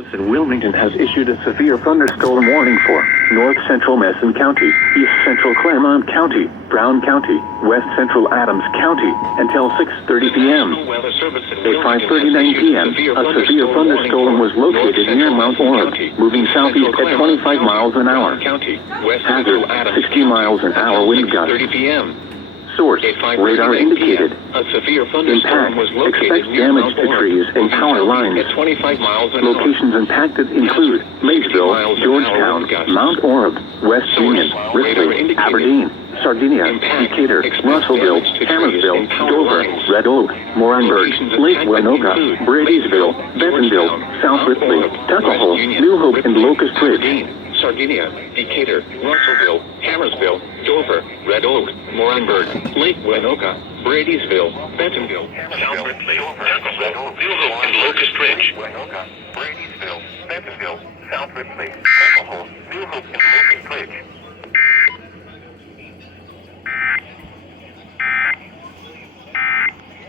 Wilmington has issued a severe thunderstorm warning for north central Madison County, east central Claremont County, Brown County, west central Adams County until 6:30 p.m. At 5:39 p.m., a severe thunderstorm was located near Mount Orab, moving southeast at 25 miles an hour. Hazard, 60 miles an hour wind gusts. Source, radar indicated. Impact, expect damage to trees and power lines. Locations impacted include Maysville, Georgetown, Mount Orab, West Union, Ripley, Aberdeen, Sardinia, Decatur, Russellville, Hammersville, Dover, Red Oak, Moranberg, Lake Winoka, Bradysville, Bentonville, South Ripley, Tuckahoe, New Hope, and Locust Ridge. Sardinia, Decatur, Russellville, Hammersville, Dover, Red Oak, Moranberg, Lake Winoka, Bradysville, Bentonville, South Ripley, Tuckahoe, New Hope, and Locust Ridge. Bradysville, Bentonville, South Ripley, Tuckahoe, New Hope, and Locust Ridge.